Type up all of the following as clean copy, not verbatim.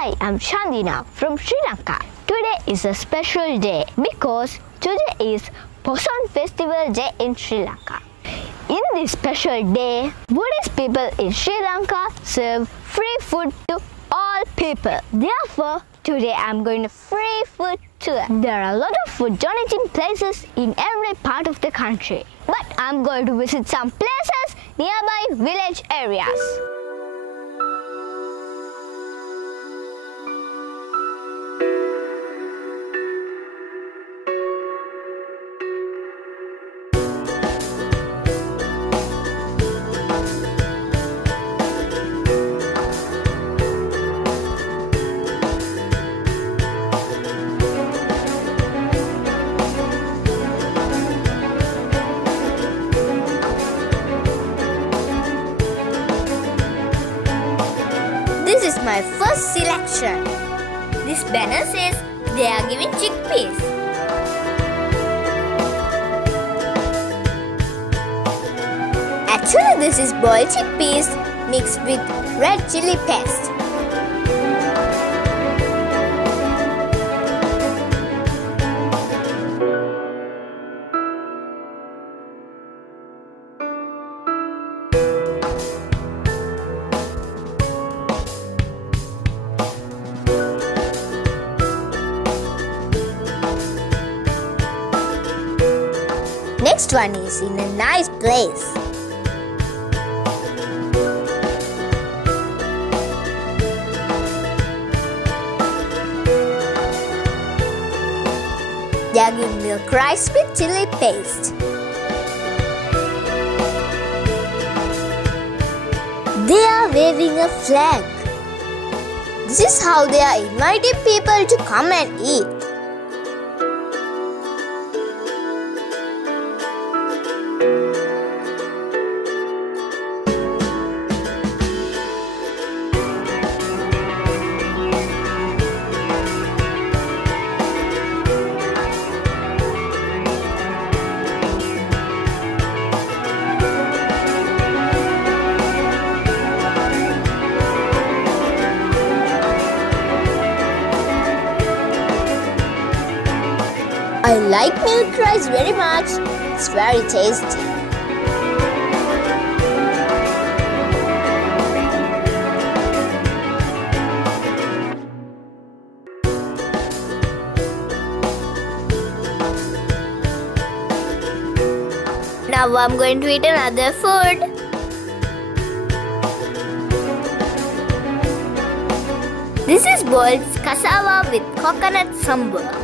Hi, I'm Chandina from Sri Lanka. Today is a special day because today is Poson Festival Day in Sri Lanka. In this special day, Buddhist people in Sri Lanka serve free food to all people. Therefore, today I'm going to free food tour. There are a lot of food donating places in every part of the country. But I'm going to visit some places nearby village areas. This is my first selection. This banner says they are giving chickpeas. Actually, this is boiled chickpeas mixed with red chili paste. Next one is in a nice place. They are giving milk rice with chili paste. They are waving a flag. This is how they are inviting people to come and eat. I like milk rice very much. It's very tasty. Now I'm going to eat another food. This is boiled cassava with coconut sambar.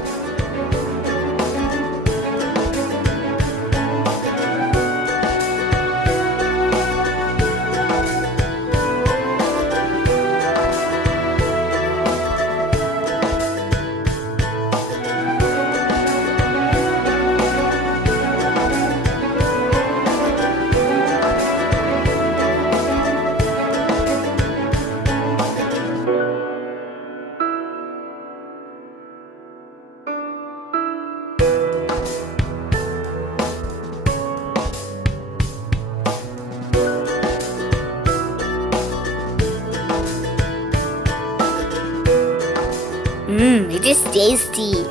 It is tasty.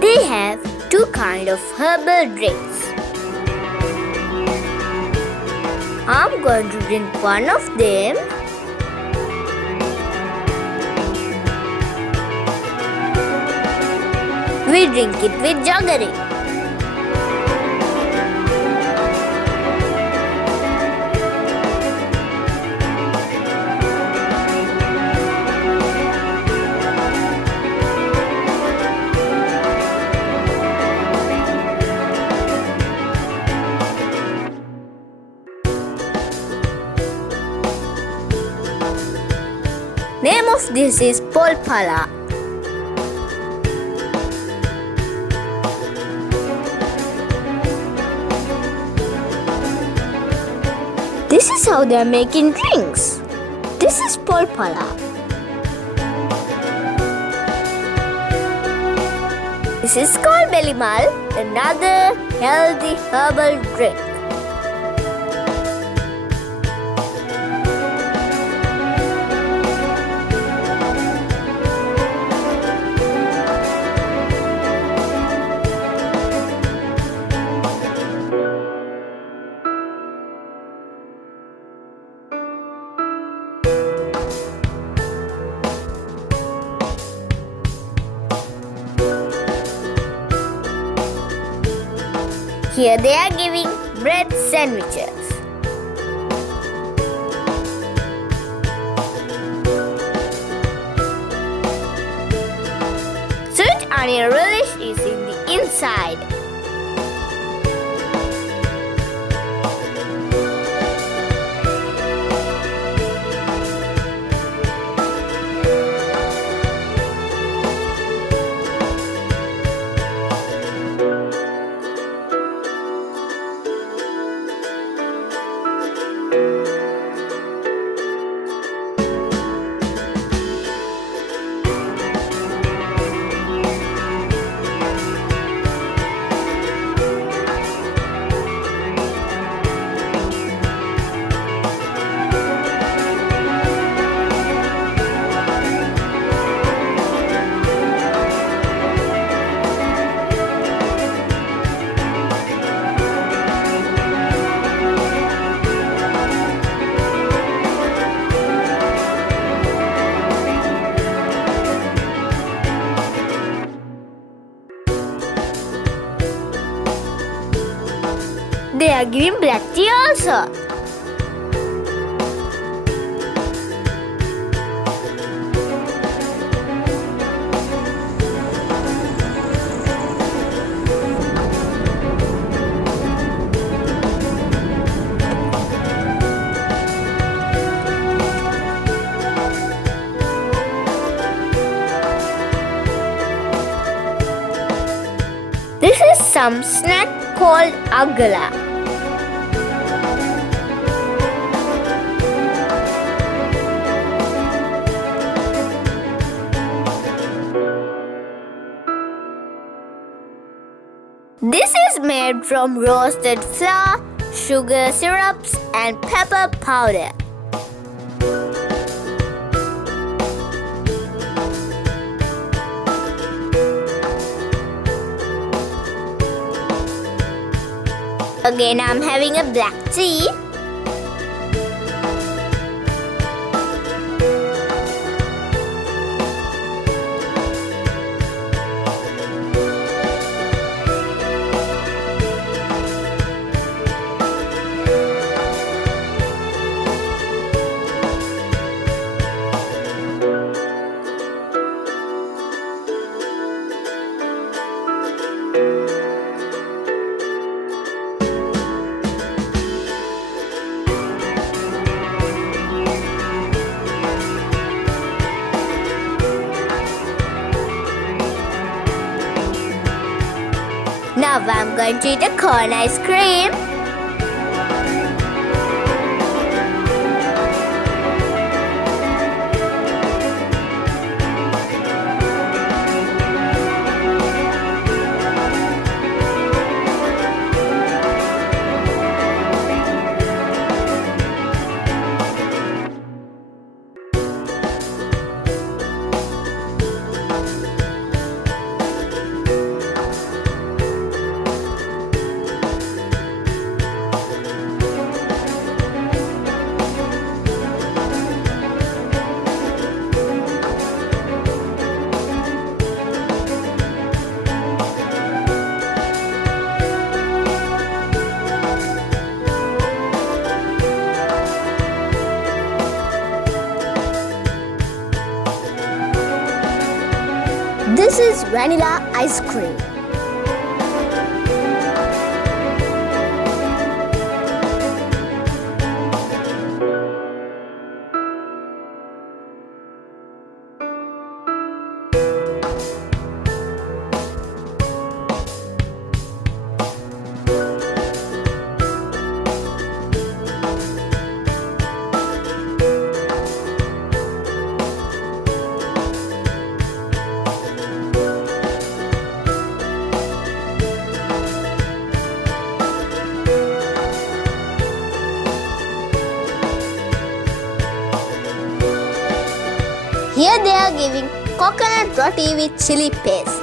They have two kinds of herbal drinks. I'm going to drink one of them. We drink it with jaggery. Name of this is polpala. This is how they are making drinks. This is polpala. This is called belimal, another healthy herbal drink. Here they are giving bread sandwiches. Sweet onion relish is in the inside. They are giving black tea also. This is some snack called agala. This is made from roasted flour, sugar syrups and pepper powder. Again, I'm having a black tea. Now I'm going to eat a corn ice cream. This is vanilla ice cream. Here they are giving coconut roti with chili paste.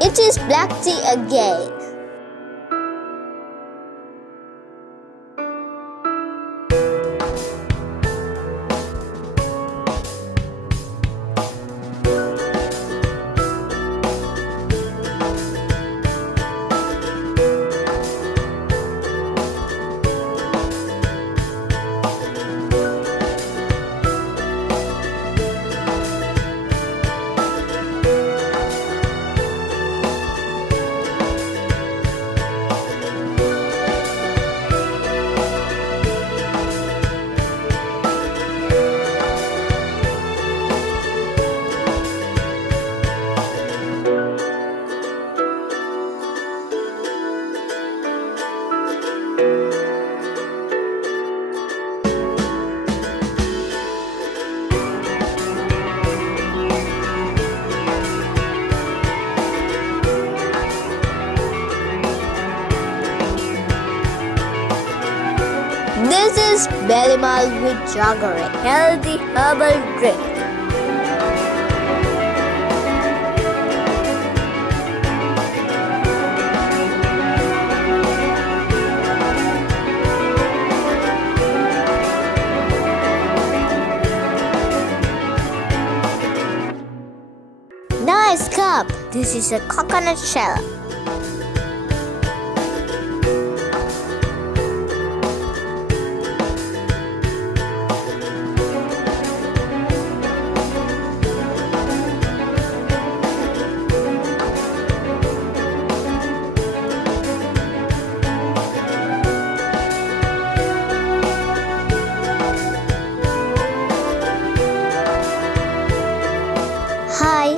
It is black tea again. This is Belimal with Jaggery, healthy herbal drink. Nice cup. This is a coconut shell. Hi.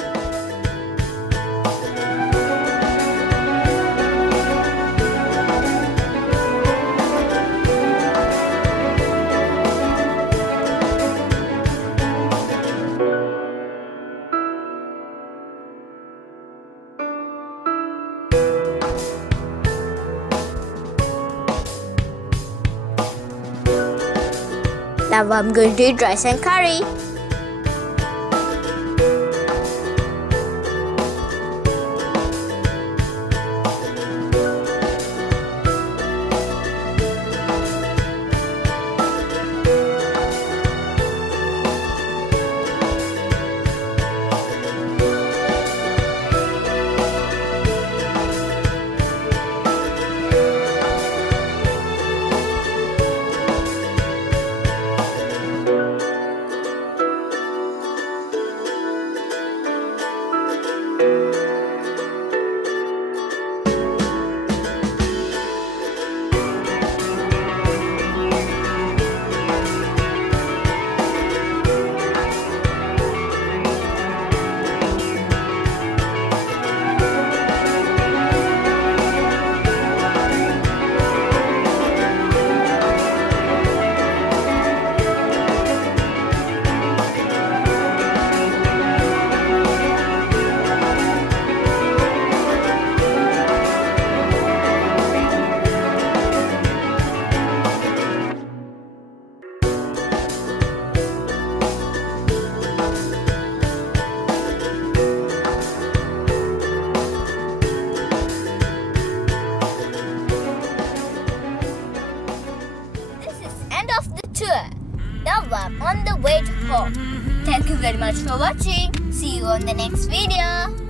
Now I'm going to eat rice and curry. tour. Now we're on the way to home. Thank you very much for watching. See you on the next video.